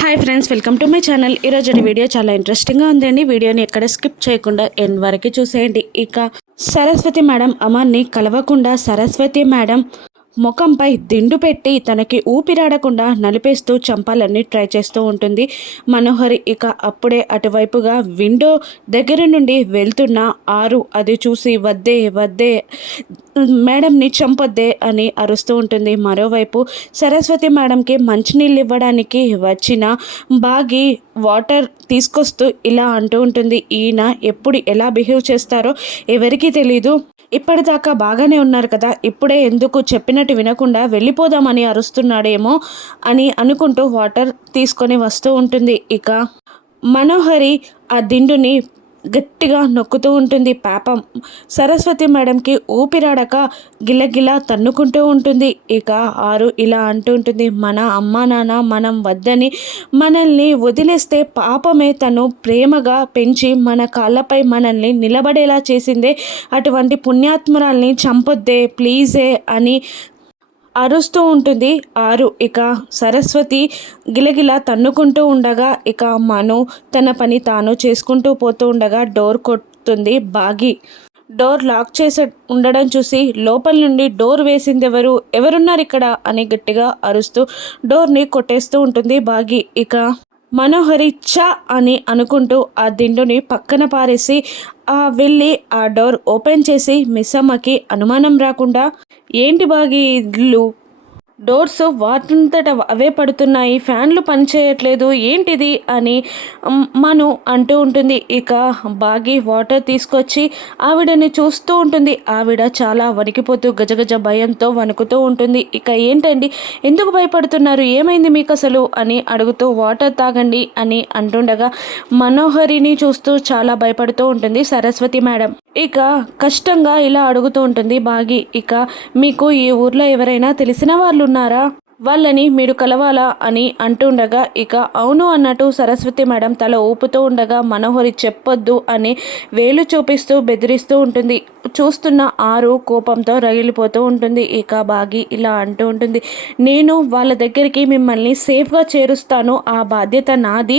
Hi friends welcome to my channel. ఈరోజు video చాలా ఇంట్రెస్టింగ్గా ఉందండి. వీడియోని ఎక్కడ స్కిప్ చేయకుండా ఎన్ వరకు చూసేయండి. ఇక సరస్వతి మేడం అమర్ని కలవకుండా సరస్వతి మేడం ముఖంపై దిండు పెట్టి తనకి ఊపిరాడకుండా నలిపేస్తూ చంపాలని ట్రై చేస్తూ ఉంటుంది. మనోహరి ఇక అప్పుడే అటువైపుగా విండో దగ్గర నుండి వెళ్తున్న ఆరు అది చూసి వద్దే వద్దే మేడంని చంపొద్దే అని అరుస్తూ ఉంటుంది. మరోవైపు సరస్వతి మేడంకి మంచినీళ్ళు ఇవ్వడానికి వచ్చిన బాగి వాటర్ తీసుకొస్తూ ఇలా అంటూ ఉంటుంది. ఈయన ఎప్పుడు ఎలా బిహేవ్ చేస్తారో ఎవరికీ తెలీదు. ఇప్పటిదాకా బాగానే ఉన్నారు కదా ఇప్పుడే ఎందుకు చెప్పినట్టు వినకుండా వెళ్ళిపోదామని అరుస్తున్నాడేమో అని అనుకుంటూ వాటర్ తీసుకొని వస్తూ ఉంటుంది. ఇక మనోహరి ఆ దిండుని గట్టిగా నొక్కుతూ ఉంటుంది. పాపం సరస్వతి మేడంకి ఊపిరాడక గిలగిలా తన్నుకుంటూ ఉంటుంది. ఇక ఆరు ఇలా అంటూ ఉంటుంది. మన అమ్మ నాన్న మనం వద్దని మనల్ని వదిలేస్తే పాపమే తను ప్రేమగా పెంచి మన కాళ్ళపై మనల్ని నిలబడేలా చేసిందే. అటువంటి పుణ్యాత్మరాల్ని చంపొద్దే ప్లీజే అని అరుస్తూ ఉంటుంది. ఆరు. ఇక సరస్వతి గిలగిల తన్నుకుంటూ ఉండగా ఇక మను తన పని తాను చేసుకుంటూ పోతూ ఉండగా డోర్ కొడుతుంది బాగి. డోర్ లాక్ చేసే ఉండడం చూసి లోపల నుండి డోర్ వేసింది ఎవరు? ఎవరున్నారు ఇక్కడ? అని గట్టిగా అరుస్తూ డోర్ని కొట్టేస్తూ ఉంటుంది బాగి. ఇక మనోహరి చ అని అనుకుంటూ ఆ దిండుని పక్కన పారేసి ఆ వెళ్ళి ఆ డోర్ ఓపెన్ చేసి మిస్సమ్మకి అనుమానం రాకుండా ఏంటి బాగి ఇల్లు డోర్స్ వాటంతట అవే పడుతున్నాయి ఫ్యాన్లు పనిచేయట్లేదు ఏంటిది అని మను అంటూ ఉంటుంది. ఇక బాగి వాటర్ తీసుకొచ్చి ఆవిడని చూస్తూ ఉంటుంది. ఆవిడ చాలా వణికిపోతూ గజగజ భయంతో వణుకుతూ ఉంటుంది. ఇక ఏంటండి? ఎందుకు భయపడుతున్నారు? ఏమైంది మీకు అసలు అని అడుగుతూ వాటర్ తాగండి అని అంటుండగా మనోహరిని చూస్తూ చాలా భయపడుతూ ఉంటుంది సరస్వతి మేడం. ఇక కష్టంగా ఇలా అడుగుతూ ఉంటుంది బాగి. ఇక మీకు ఈ ఊర్లో ఎవరైనా తెలిసిన వాళ్ళు ఉన్నారా వాళ్ళని మీరు కలవాలా అని అంటుండగా ఇక అవును అన్నట్టు సరస్వతి మేడం తల ఊపుతూ ఉండగా మనోహరి చెప్పొద్దు అని వేలు చూపిస్తూ బెదిరిస్తూ ఉంటుంది. చూస్తున్న ఆరు కోపంతో రగిలిపోతూ ఉంటుంది. ఇక బాగి ఇలా అంటూ ఉంటుంది నేను వాళ్ళ దగ్గరికి మిమ్మల్ని సేఫ్గా చేరుస్తాను. ఆ బాధ్యత నాది.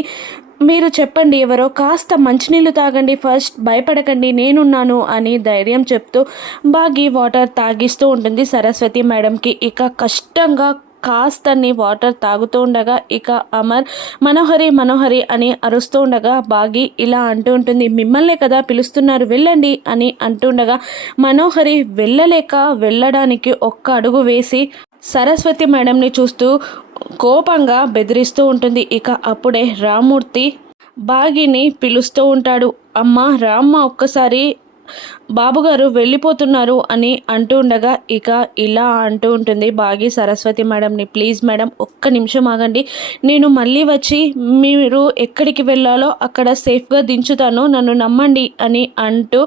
మీరు చెప్పండి ఎవరో కాస్త మంచినీళ్ళు తాగండి ఫస్ట్ భయపడకండి నేనున్నాను అని ధైర్యం చెప్తూ బాగి వాటర్ తాగిస్తూ ఉంటుంది సరస్వతి మేడంకి. ఇక కష్టంగా కాస్తని వాటర్ తాగుతూ ఉండగా ఇక అమర్ మనోహరి మనోహరి అని అరుస్తూ ఉండగా బాగి ఇలా అంటూ ఉంటుంది మిమ్మల్నే కదా పిలుస్తున్నారు వెళ్ళండి అని అంటుండగా మనోహరి వెళ్ళలేక వెళ్ళడానికి ఒక్క అడుగు వేసి సరస్వతి మేడంని చూస్తూ కోపంగా బెదిరిస్తూ ఉంటుంది. ఇక అప్పుడే రామూర్తి బాగిని పిలుస్తూ ఉంటాడు. అమ్మ రామ్మ ఒక్కసారి బాబుగారు వెళ్ళిపోతున్నారు అని అంటూ ఉండగా ఇక ఇలా అంటూ ఉంటుంది. బాగి సరస్వతి మేడంని ప్లీజ్ మేడం ఒక్క నిమిషం ఆగండి. నేను మళ్ళీ వచ్చి మీరు ఎక్కడికి వెళ్ళాలో అక్కడ సేఫ్గా దించుతాను. నన్ను నమ్మండి అని అంటూ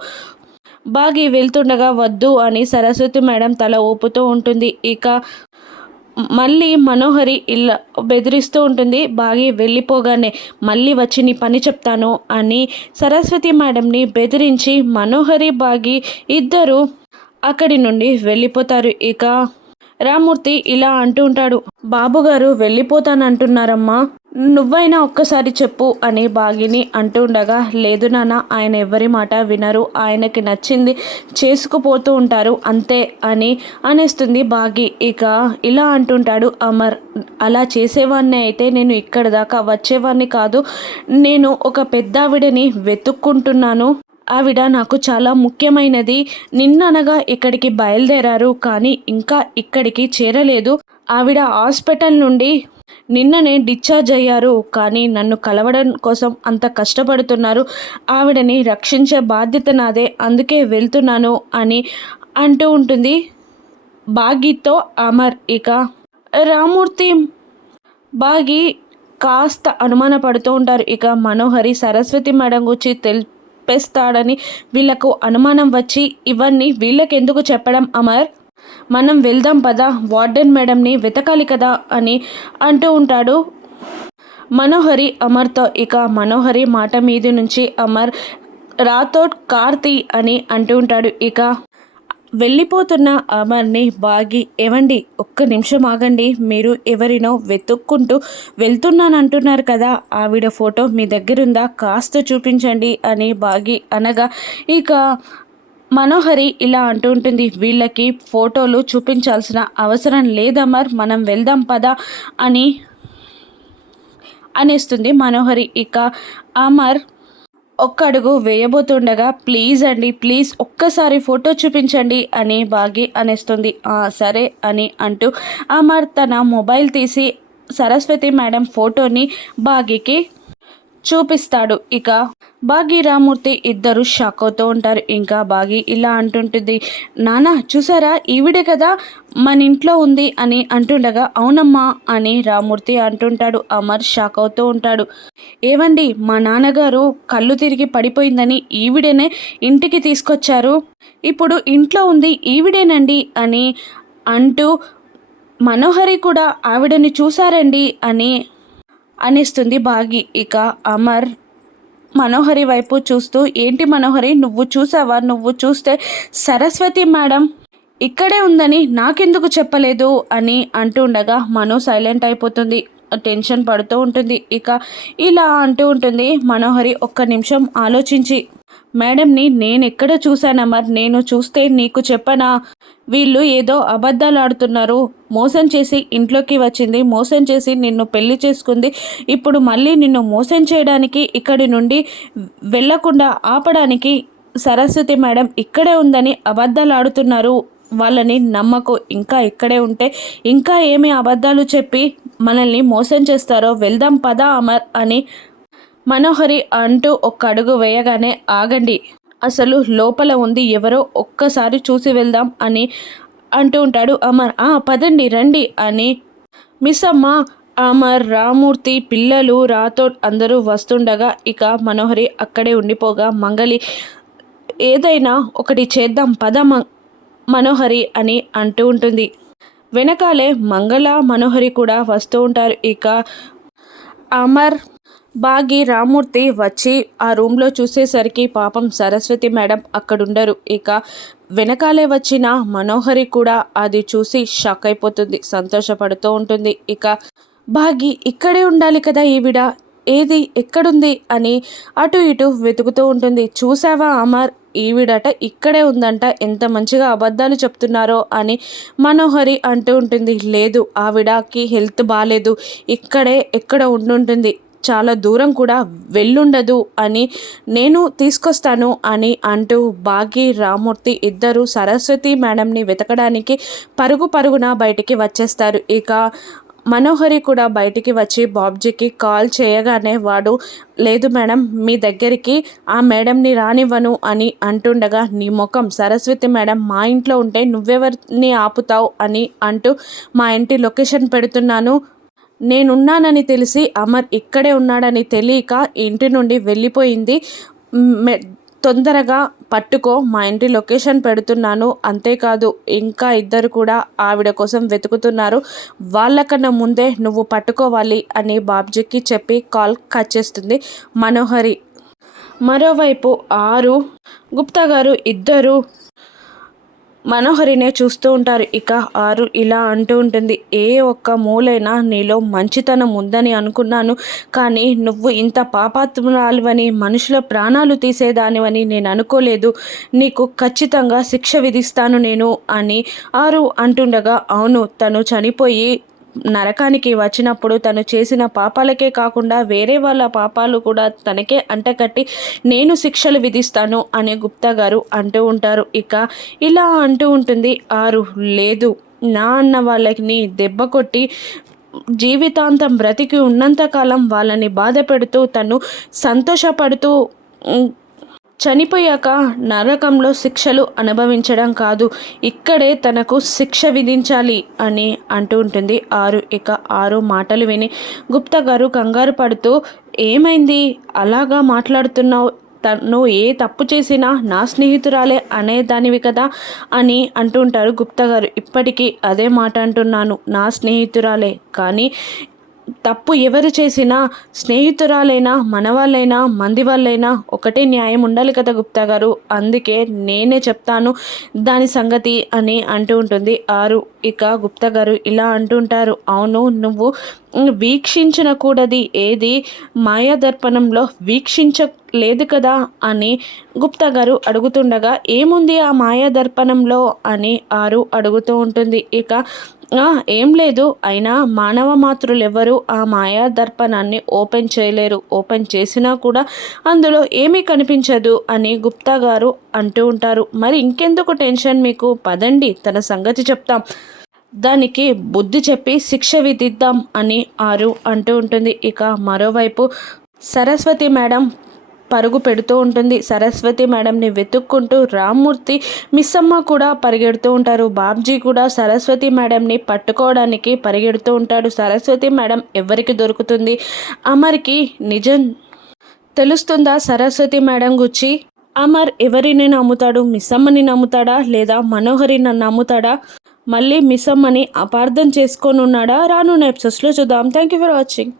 బాగి వెళ్తుండగా వద్దు అని సరస్వతి మేడం తల ఊపుతూ ఉంటుంది. ఇక మళ్ళీ మనోహరి ఇలా బెదిరిస్తూ ఉంటుంది బాగి వెళ్ళిపోగానే మళ్ళీ వచ్చి నీ పని చెప్తాను అని సరస్వతి మేడంని బెదిరించి మనోహరి బాగి ఇద్దరు అక్కడి నుండి వెళ్ళిపోతారు. ఇక రామూర్తి ఇలా అంటూ ఉంటాడు బాబుగారు వెళ్ళిపోతానంటున్నారమ్మా. నువ్వైనా ఒక్కసారి చెప్పు అని బాగిని అంటుండగా లేదు నాన్న ఆయన ఎవరి మాట వినరు. ఆయనకి నచ్చింది చేసుకుపోతూ ఉంటారు అంతే అని అనేస్తుంది బాగి. ఇక ఇలా అంటుంటాడు అమర్. అలా చేసేవాడిని అయితే నేను ఇక్కడ దాకా వచ్చేవాడిని కాదు. నేను ఒక పెద్దావిడని వెతుక్కుంటున్నాను. ఆవిడ నాకు చాలా ముఖ్యమైనది. నిన్ననగా ఇక్కడికి బయలుదేరారు కానీ ఇంకా ఇక్కడికి చేరలేదు. ఆవిడ హాస్పిటల్ నుండి నిన్ననే డిశ్చార్జ్ అయ్యారు కానీ నన్ను కలవడం కోసం అంత కష్టపడుతున్నారు. ఆవిడని రక్షించే బాధ్యత నాదే అందుకే వెళ్తున్నాను అని అంటూ ఉంటుంది బాగితో అమర్ ఇక. రామూర్తి బాగి కాస్త అనుమాన పడుతూ ఉంటారు. ఇక మనోహరి సరస్వతి మేడం గురించి తెలిపేస్తాడని వీళ్ళకు అనుమానం వచ్చి ఇవన్నీ వీళ్ళకెందుకు చెప్పడం అమర్? మనం వెళ్దాం పదా వార్డెన్ మేడంని వెతకాలి కదా అని అంటూ ఉంటాడు మనోహరి అమర్తో. ఇక మనోహరి మాట మీది నుంచి అమర్ రాథోడ్ కార్తీ అని అంటూ ఉంటాడు. ఇక వెళ్ళిపోతున్న అమర్ని బాగి ఏవండి ఒక్క నిమిషం ఆగండి మీరు ఎవరినో వెతుక్కుంటూ వెళ్తున్నాను అంటున్నారు కదా ఆవిడ ఫోటో మీ దగ్గరుందా కాస్త చూపించండి అని బాగి అనగా ఇక మనోహరి ఇలా అంటూ ఉంటుంది వీళ్ళకి ఫోటోలు చూపించాల్సిన అవసరం లేదమ్మర్ మనం వెళ్దాం పదా అని అనేస్తుంది మనోహరి. ఇక అమర్ ఒక్క అడుగు వేయబోతుండగా ప్లీజ్ అండి ప్లీజ్ ఒక్కసారి ఫోటో చూపించండి అని బాగి అనేస్తుంది. సరే అని అంటూ అమర్ తన మొబైల్ తీసి సరస్వతి మేడం ఫోటోని బాగికి చూపిస్తాడు. ఇక బాగి రామూర్తి ఇద్దరు షాక్ అవుతూ ఉంటారు. ఇంకా బాగి ఇలా అంటుంటుంది నాన్న చూసారా? ఈవిడే కదా మన ఇంట్లో ఉంది అని అంటుండగా అవునమ్మా అని రామూర్తి అంటుంటాడు. అమర్ షాక్ అవుతూ ఉంటాడు. ఏవండి మా నాన్నగారు కళ్ళు తిరిగి పడిపోయిందని ఈవిడేనే ఇంటికి తీసుకొచ్చారు. ఇప్పుడు ఇంట్లో ఉంది ఈవిడేనండి అని అంటూ మనోహరి కూడా ఆవిడని చూసారండి అని అనిస్తుంది భాగి ఇక అమర్ మనోహరి వైపు చూస్తూ ఏంటి మనోహరి? నువ్వు చూసావా? నువ్వు చూస్తే సరస్వతి మేడం ఇక్కడే ఉందని నాకెందుకు చెప్పలేదు? అని అంటుండగా మను సైలెంట్ అయిపోతుంది. టెన్షన్ పడుతూ ఉంటుంది. ఇక ఇలా అంటూ ఉంటుంది. మనోహరి ఒక్క నిమిషం ఆలోచించి మేడంని నేను ఎక్కడ చూశానా మరి? నేను చూస్తే నీకు చెప్పనా? వీళ్ళు ఏదో అబద్ధాలు ఆడుతున్నారు. మోసం చేసి ఇంట్లోకి వచ్చింది. మోసం చేసి నిన్ను పెళ్ళి చేసుకుంది. ఇప్పుడు మళ్ళీ నిన్ను మోసం చేయడానికి ఇక్కడి నుండి వెళ్ళకుండా ఆపడానికి సరస్వతి మేడం ఇక్కడే ఉందని అబద్ధాలు ఆడుతున్నారు. వాళ్ళని నమ్మకు. ఇంకా ఇక్కడే ఉంటే ఇంకా ఏమి అబద్ధాలు చెప్పి మనల్ని మోసం చేస్తారో వెళ్దాం పదా అమర్ అని మనోహరి అంటూ ఒక్క అడుగు వేయగానే ఆగండి. అసలు లోపల ఉంది ఎవరో ఒక్కసారి చూసి వెళ్దాం అని అంటూ ఉంటాడు అమర్. ఆ పదండి రండి అని మిస్ అమ్మ అమర్. రామూర్తి పిల్లలు రాతో అందరూ వస్తుండగా ఇక మనోహరి అక్కడే ఉండిపోగా మంగలి ఏదైనా ఒకటి చేద్దాం పద మనోహరి అని అంటూ ఉంటుంది. వెనకాలే మంగళ మనోహరి కూడా వస్తూ ఉంటారు. ఇక అమర్ బాగి రామూర్తి వచ్చి ఆ రూమ్లో చూసేసరికి పాపం సరస్వతి మేడం అక్కడుండరు. ఇక వెనకాలే వచ్చిన మనోహరి కూడా అది చూసి షాక్ అయిపోతుంది సంతోషపడుతూ ఉంటుంది. ఇక బాగి ఇక్కడే ఉండాలి కదా ఈవిడ ఏది ఎక్కడుంది అని అటు ఇటు వెతుకుతూ ఉంటుంది. చూసావా అమర్? ఈవిడట ఇక్కడే ఉందంట. ఎంత మంచిగా అబద్ధాలు చెప్తున్నారో అని మనోహరి అంటూ ఉంటుంది. లేదు ఆవిడకి హెల్త్ బాగాలేదు ఇక్కడే ఎక్కడ ఉండుంటుంది? చాలా దూరం కూడా వెళ్ళుండదు అని నేను తీసుకొస్తాను అని అంటూ బాగి రామూర్తి ఇద్దరు సరస్వతి మేడంని వెతకడానికి పరుగు పరుగున బయటికి వచ్చేస్తారు. ఇక మనోహరి కూడా బయటికి వచ్చి బాబ్జీకి కాల్ చేయగానే వాడు లేదు మేడం మీ దగ్గరికి ఆ మేడంని రానివ్వను అని అంటుండగా నీ ముఖం సరస్వతి మేడం మా ఇంట్లో ఉంటే నువ్వెవరిని ఆపుతావు అని అంటూ మా ఇంటి లొకేషన్ పెడుతున్నాను. నేనున్నానని తెలిసి అమర్ ఇక్కడే ఉన్నాడని తెలియక ఇంటి నుండి వెళ్ళిపోయింది. తొందరగా పట్టుకో మా ఇంటి లొకేషన్ పెడుతున్నాను. అంతేకాదు ఇంకా ఇద్దరు కూడా ఆవిడ కోసం వెతుకుతున్నారు. వాళ్ళకన్నా ముందే నువ్వు పట్టుకోవాలి అని బాబ్జీకి చెప్పి కాల్ కట్ చేస్తుంది మనోహరి. మరోవైపు ఆరు గుప్తా గారు ఇద్దరు మనోహరినే చూస్తూ ఉంటారు. ఇక ఆరు ఇలా అంటూ ఉంటుంది. ఏ ఒక్క మూలైనా నీలో మంచితనం ఉందని అనుకున్నాను. కానీ నువ్వు ఇంత పాపాత్మరాలువని మనుషుల ప్రాణాలు తీసేదానివని నేను అనుకోలేదు. నీకు ఖచ్చితంగా శిక్ష విధిస్తాను నేను అని ఆరు అంటుండగా అవును తను చనిపోయి నరకానికి వచ్చినప్పుడు తను చేసిన పాపాలకే కాకుండా వేరే వాళ్ళ పాపాలు కూడా తనకే అంటకట్టి నేను శిక్షలు విధిస్తాను అనే గుప్తా గారు అంటూ ఉంటారు. ఇక ఇలా అంటూ ఉంటుంది. ఆరు లేదు నా అన్న వాళ్ళని దెబ్బ కొట్టి జీవితాంతం బ్రతికి ఉన్నంతకాలం వాళ్ళని బాధ పెడుతూ తను సంతోషపడుతూ చనిపోయాక నరకంలో శిక్షలు అనుభవించడం కాదు ఇక్కడే తనకు శిక్ష విధించాలి అని అంటూ ఉంటుంది. ఆరు ఇక ఆరు మాటలు విని గుప్తా గారు కంగారు పడుతూ ఏమైంది? అలాగా మాట్లాడుతున్నావు? తను ఏ తప్పు చేసినా నా స్నేహితురాలే అనేదానివి కదా? అని అంటుంటారు గుప్తా గారు. ఇప్పటికీ అదే మాట అంటున్నాను. నా స్నేహితురాలే. కానీ తప్పు ఎవరు చేసినా స్నేహితురాలైనా మనవాళ్ళైనా మంది వాళ్ళైనా ఒకటే న్యాయం ఉండాలి కదా గుప్తా గారు. అందుకే నేనే చెప్తాను దాని సంగతి అని అంటూ ఉంటుంది ఆరు. ఇక గుప్తా గారు ఇలా అంటుంటారు అవును నువ్వు వీక్షించినకూడది ఏది? మాయాదర్పణంలో వీక్షించ లేదు కదా అని గుప్తా గారు అడుగుతుండగా ఏముంది ఆ మాయాదర్పణంలో అని ఆరు అడుగుతూ ఉంటుంది. ఇక ఏం లేదు. అయినా మానవ మాతృలెవ్వరూ ఎవరు ఆ మాయా దర్పణాన్ని ఓపెన్ చేయలేరు. ఓపెన్ చేసినా కూడా అందులో ఏమీ కనిపించదు అని గుప్తా గారు అంటూ ఉంటారు. మరి ఇంకెందుకు టెన్షన్ మీకు? పదండి తన సంగతి చెప్తాం. దానికి బుద్ధి చెప్పి శిక్ష విధిద్దాం అని ఆరు అంటూ ఉంటుంది. ఇక మరోవైపు సరస్వతి మేడం పరుగు పెడుతూ ఉంటుంది. సరస్వతి మేడంని వెతుక్కుంటూ రామ్మూర్తి మిస్సమ్మ కూడా పరిగెడుతూ ఉంటారు. బాబ్జీ కూడా సరస్వతి మేడంని పట్టుకోవడానికి పరిగెడుతూ ఉంటాడు. సరస్వతి మేడం ఎవరికి దొరుకుతుంది? అమర్కి నిజం తెలుస్తుందా? సరస్వతి మేడం గుచ్చి అమర్ ఎవరిని నమ్ముతాడు? మిస్సమ్మని నమ్ముతాడా? లేదా మనోహరి నన్ను నమ్ముతాడా? మళ్ళీ మిస్సమ్మని అపార్థం చేసుకొని ఉన్నాడా రానున్న ఎపిసోడ్స్లో చూద్దాం. Thank you for watching.